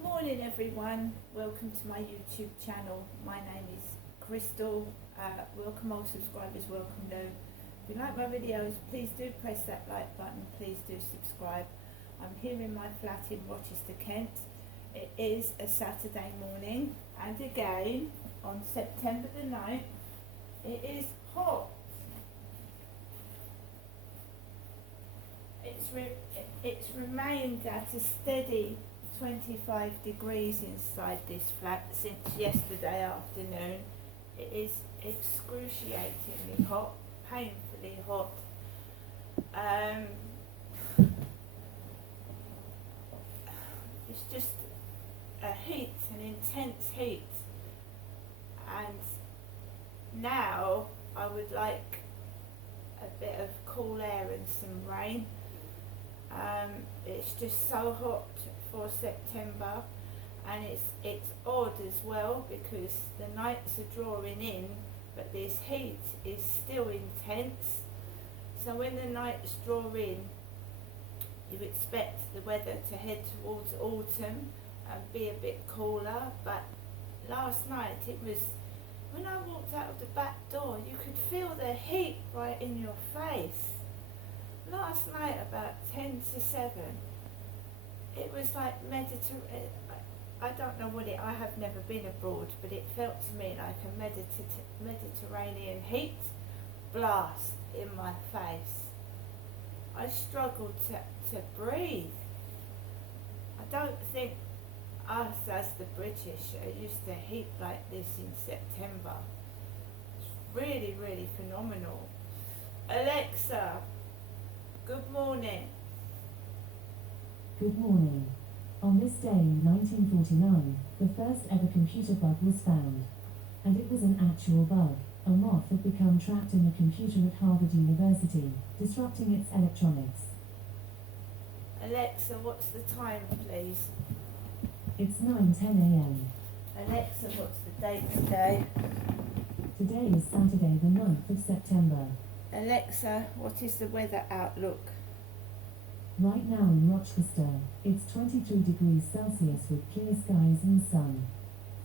Good morning everyone, welcome to my YouTube channel. My name is Crystal. Welcome all subscribers, welcome new. If you like my videos, please do press that like button, please do subscribe. I'm here in my flat in Rochester, Kent. It is a Saturday morning and again on September the 9th it is hot. It's remained at a steady 25 degrees inside this flat since yesterday afternoon. It is excruciatingly hot, painfully hot. It's just a heat, an intense heat, and now I would like a bit of cool air and some rain. It's just so hot for September, and it's odd as well because the nights are drawing in but this heat is still intense. So when the nights draw in, you expect the weather to head towards autumn and be a bit cooler, but last night it was, when I walked out of the back door you could feel the heat right in your face. Last night about 10 to 7, it was like Mediterranean. I don't know what I have never been abroad, but it felt to me like a Mediterranean heat blast in my face. I struggled to breathe. I don't think us as the British are used to heat like this in September. It's really, really phenomenal. Alexa, good morning. Good morning. On this day in 1949, the first ever computer bug was found. And it was an actual bug. A moth had become trapped in a computer at Harvard University, disrupting its electronics. Alexa, what's the time, please? It's 9:10 a.m. Alexa, what's the date today? Today is Saturday the 9th of September. Alexa, what is the weather outlook? Right now in Rochester, it's 23 degrees Celsius with clear skies and sun.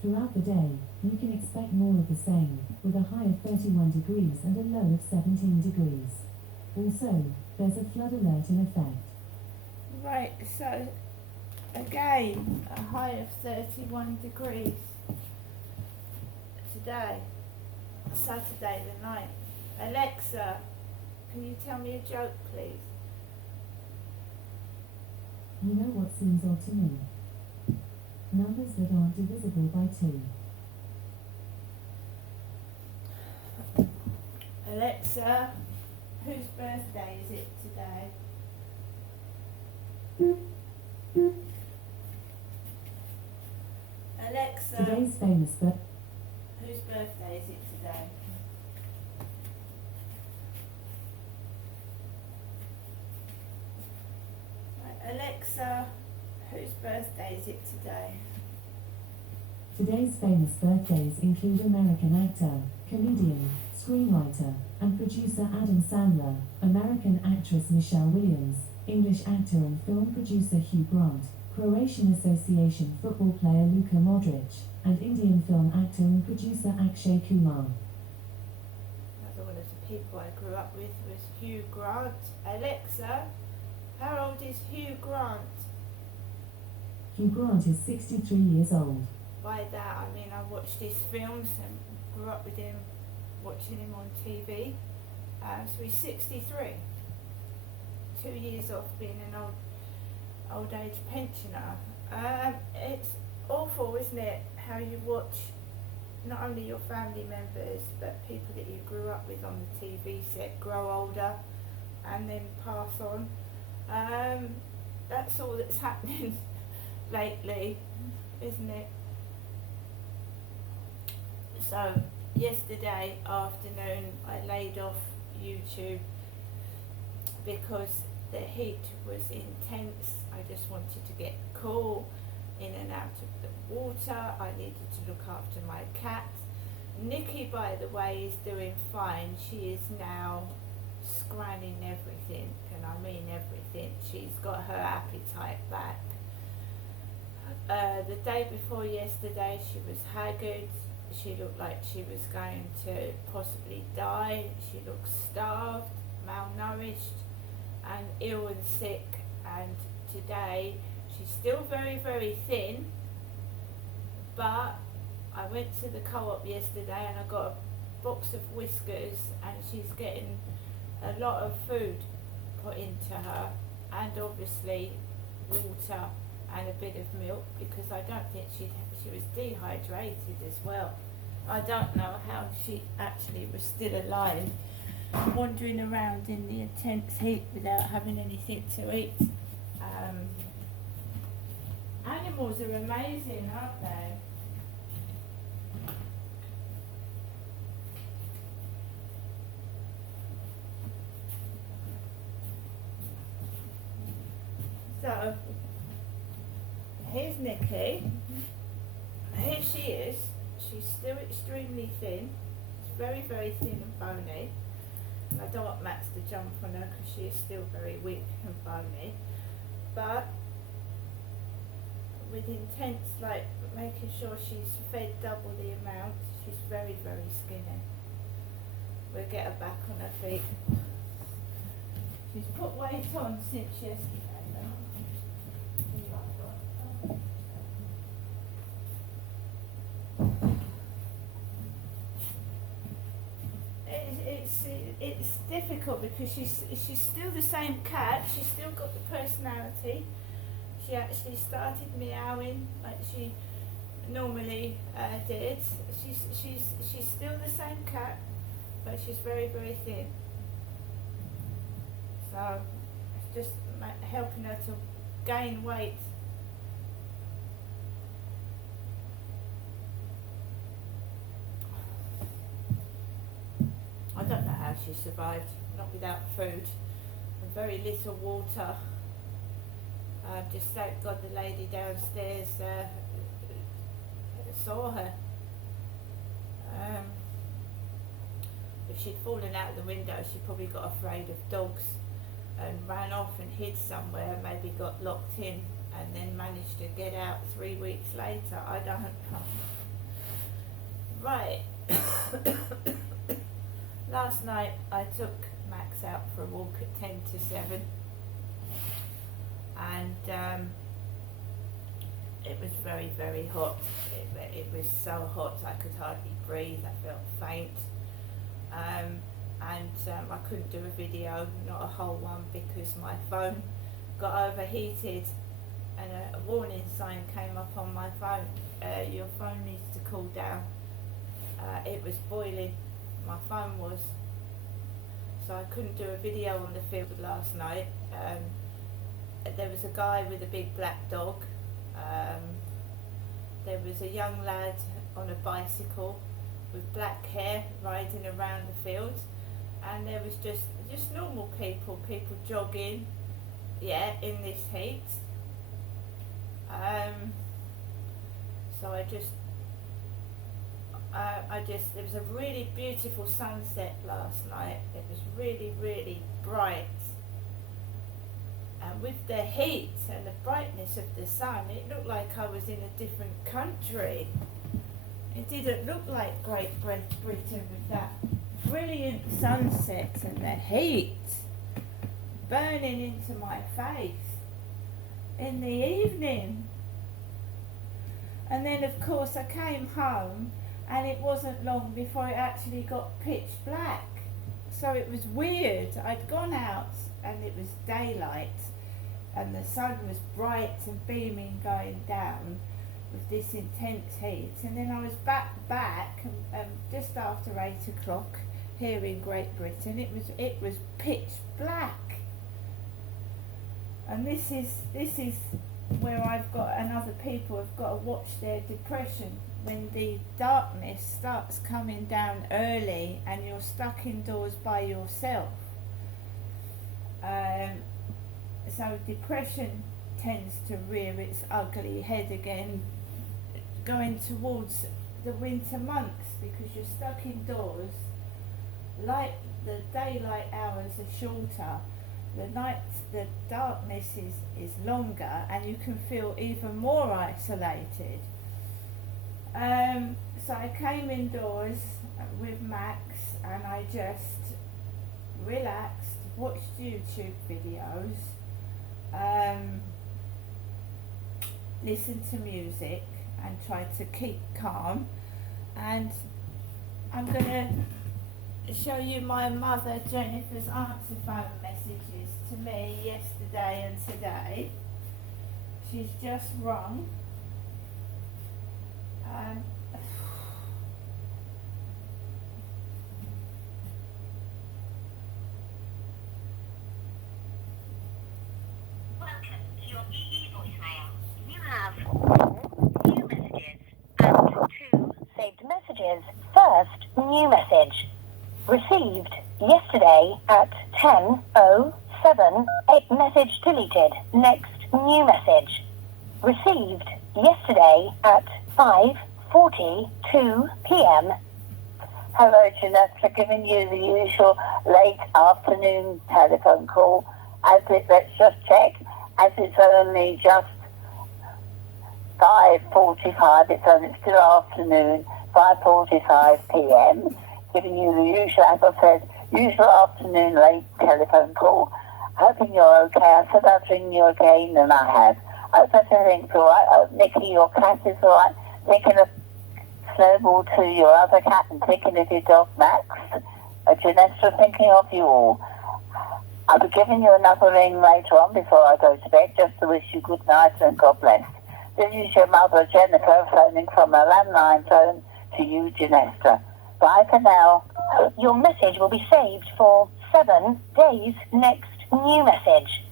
Throughout the day, you can expect more of the same, with a high of 31 degrees and a low of 17 degrees. Also, there's a flood alert in effect. Right, so again, a high of 31 degrees today, Saturday the 9th. Alexa, can you tell me a joke, please? You know what seems odd to me? Numbers that aren't divisible by 2. Alexa, whose birthday is it today? Alexa, Today's famous whose birthday is it today? Right, Alexa, whose birthday is it today? Today's famous birthdays include American actor, comedian, screenwriter, and producer Adam Sandler, American actress Michelle Williams, English actor and film producer Hugh Grant, Croatian Association football player Luka Modric, and Indian film actor and producer Akshay Kumar. Another one of the people I grew up with was Hugh Grant. Alexa, how old is Hugh Grant? Hugh Grant is 63 years old. By that I mean I watched his films and grew up with him, watching him on TV. So he's 63. 2 years off being an old age pensioner. It's awful, isn't it, how you watch not only your family members but people that you grew up with on the TV set grow older and then pass on. That's all that's happening lately, isn't it? So yesterday afternoon I laid off YouTube because the heat was intense. I just wanted to get cool in and out of the water. I needed to look after my cat. Nikki, by the way, is doing fine. She is now scranning everything, and I mean everything. She's got her appetite back. The day before yesterday she was haggard, she looked like she was going to possibly die, she looked starved, malnourished and ill and sick, and today she's still very, very thin, but I went to the co-op yesterday and I got a box of Whiskers and she's getting a lot of food put into her, and obviously water and a bit of milk, because I don't think she was dehydrated as well. I don't know how she actually was still alive, wandering around in the intense heat without having anything to eat. Animals are amazing, aren't they? So, here's Nikki. Here she is. She's still extremely thin. She's very, very thin and bony. I don't want Max to jump on her because she is still very weak and bony. But with intense, like making sure she's fed double the amount, she's very, very skinny. We'll get her back on her feet. She's put weight on since yesterday. It's difficult because she's still the same cat. She's still got the personality. She actually started meowing like she normally did. She's still the same cat, but she's very, very thin. So it's just helping her to gain weight. I don't know how she survived, not without food and very little water. Just thank God the lady downstairs saw her. If she'd fallen out the window, she probably got afraid of dogs and ran off and hid somewhere, maybe got locked in and then managed to get out 3 weeks later. I don't know. Right. Last night I took Max out for a walk at 10 to 7 and it was very, very hot. It was so hot I could hardly breathe. I felt faint, and I couldn't do a video, not a whole one, because my phone got overheated and a warning sign came up on my phone. Your phone needs to cool down. It was boiling, my phone was, so I couldn't do a video on the field last night. There was a guy with a big black dog. There was a young lad on a bicycle with black hair riding around the field, and there was just normal people jogging, yeah, in this heat. So there was a really beautiful sunset last night. It was really, really bright. And with the heat and the brightness of the sun, it looked like I was in a different country. It didn't look like Great Britain with that brilliant sunset and the heat burning into my face in the evening. And then of course I came home and it wasn't long before it actually got pitch black. So it was weird. I'd gone out and it was daylight and the sun was bright and beaming going down with this intense heat, and then I was back just after 8 o'clock here in Great Britain. It was pitch black, and this is where I've got, and other people have got to watch their depression when the darkness starts coming down early and you're stuck indoors by yourself. So depression tends to rear its ugly head again going towards the winter months, because you're stuck indoors, like the daylight hours are shorter, the darkness is longer, and you can feel even more isolated. So I came indoors with Max, and I just relaxed, watched YouTube videos, listened to music, and tried to keep calm. And I'm going to show you my mother Jennifer's answer phone messages to me yesterday and today. She's just rung. Welcome to your EE voicemail. You have 4 new messages and 2 saved messages. First, new message. Received yesterday at 10:07. Message deleted. Next, new message. Received yesterday at 5:42 p.m. Hello, Jeanette, for giving you the usual late afternoon telephone call. Let's just check, as it's only just 5:45, it's still afternoon, 5:45 p.m. Giving you the usual, as I said, usual afternoon late telephone call. Hoping you're okay. I said I'd ring you again, and I have. I hope everything's all right. I hope Nikki, your cat, is all right. Thinking of Snowball to your other cat, and thinking of your dog Max. Janessa, thinking of you all. I'll be giving you another ring later on before I go to bed, just to wish you good night and God bless. This is your mother Jennifer phoning from a landline phone to you, Janessa. Bye for now. Your message will be saved for 7 days. Next, new message.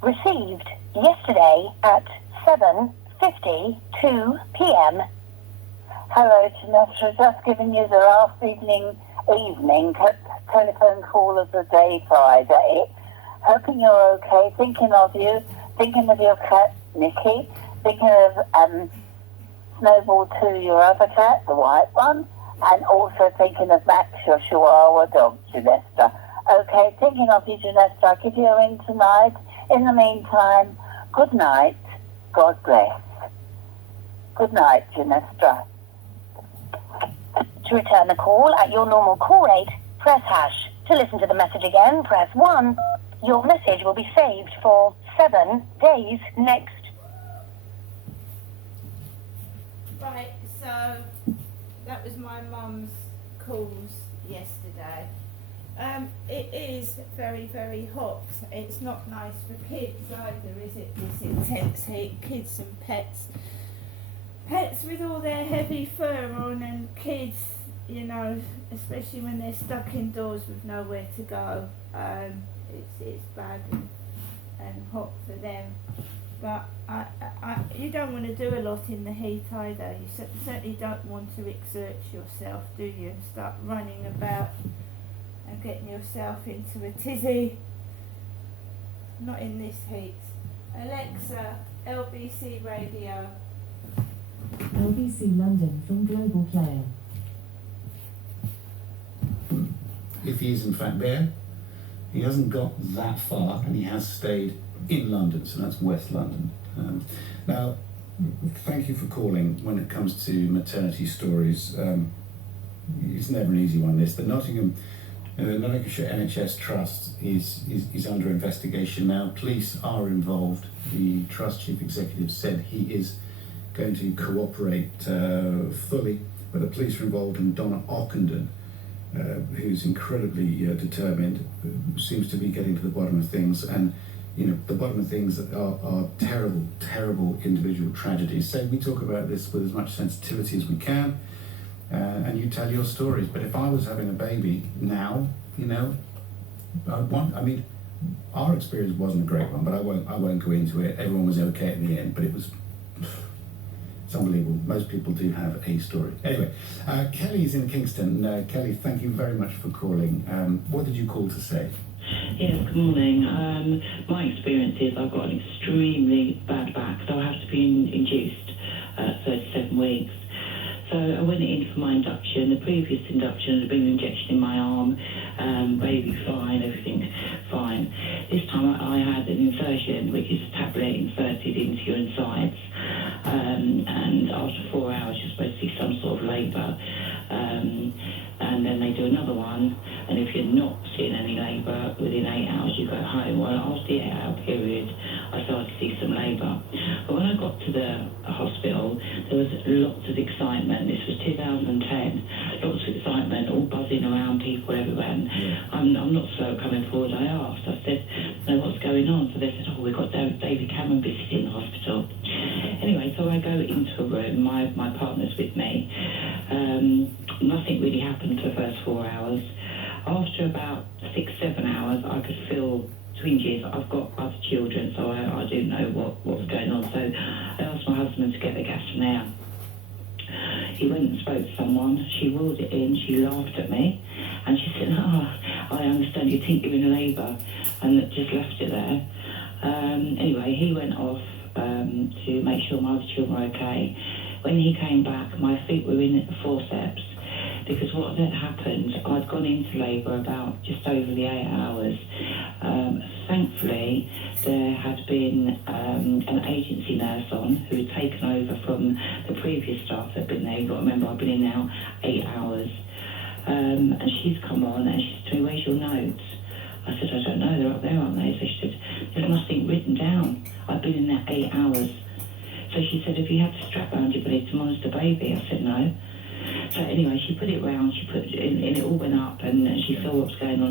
Received yesterday at 7:52 p.m. Hello, Janessa. Just giving you the last evening telephone call of the day, Friday. Hoping you're okay. Thinking of you. Thinking of your cat, Nikki. Thinking of Snowball to your other cat, the white one. And also thinking of Max, your Chihuahua dog, Janessa. Okay, thinking of you, Janessa. I'll give you a ring tonight. In the meantime, good night. God bless. Good night, Janessa. To return the call at your normal call rate, press hash. To listen to the message again, press 1. Your message will be saved for 7 days. Next. Right, so that was my mum's calls yesterday. It is very, very hot. It's not nice for kids either, is it, this intense heat? Kids and pets. Pets with all their heavy fur on, and kids, you know, especially when they're stuck indoors with nowhere to go. It's bad and hot for them. But you don't want to do a lot in the heat either. You certainly don't want to exert yourself, do you? And start running about and getting yourself into a tizzy. Not in this heat. Alexa, LBC Radio. LBC London from Global Player. If he is in fact there, he hasn't got that far, and he has stayed in London, so that's West London. Now, thank you for calling. When it comes to maternity stories, it's never an easy one, this. The Nottinghamshire NHS Trust is under investigation now. Police are involved. The Trust Chief Executive said he is going to cooperate fully, but the police are involved, and Donna Ockenden, who's incredibly determined, seems to be getting to the bottom of things. And you know, the bottom of things are terrible, terrible individual tragedies. So we talk about this with as much sensitivity as we can, and you tell your stories. But if I was having a baby now, you know, our experience wasn't a great one, but I won't go into it. Everyone was okay at the end, but it's unbelievable. Most people do have a story. Anyway, Kelly's in Kingston. Kelly, thank you very much for calling. What did you call to say? Yes, good morning. My experience is I've got an extremely bad back, so I have to be induced at 37 weeks. So I went in for my induction. The previous induction had been an injection in my arm, baby fine, everything fine. This This time I had an insertion, which is a tablet inserted into your insides, and after 4 hours you're supposed to see some sort of labour, and then they do another one, and if you're not seeing any labour within 8 hours you go home. Well, after the 8 hour period I started to see some labour, but when I got to the hospital there was lots of excitement. This was 2010, lots of excitement, all buzzing around, people everywhere, and I'm not slow at coming forward. I asked, I said, no, what's going on? So they said, oh, we've got David Cameron visiting the hospital. Anyway, so I go into a room, my partner's with me. Nothing really happened for the first 4 hours. After about 6-7 hours, I could feel twinges. I've got other children, so I do know what's going on. So I asked my husband to get the gas from there. He went and spoke to someone. She wheeled it in. She laughed at me, and she said, "Oh, I understand you think you're in labour," and just left it there. Anyway, he went off to make sure my other children were okay. When he came back, my feet were in forceps, because what had happened, I'd gone into labour about just over the 8 hours. Thankfully, there had been an agency nurse on who had taken over from the previous staff that had been there. You've got to remember, I've been in now 8 hours. And she's come on and she said to me, "Where's your notes?" I said, "I don't know, they're up there, aren't they?" So she said, "There's nothing written down. I've been in there 8 hours." So she said, "Have you had to strap around your belly to monitor baby?" I said, "No." So anyway, she put it round, she put it in, and it all went up, and she saw what was going on.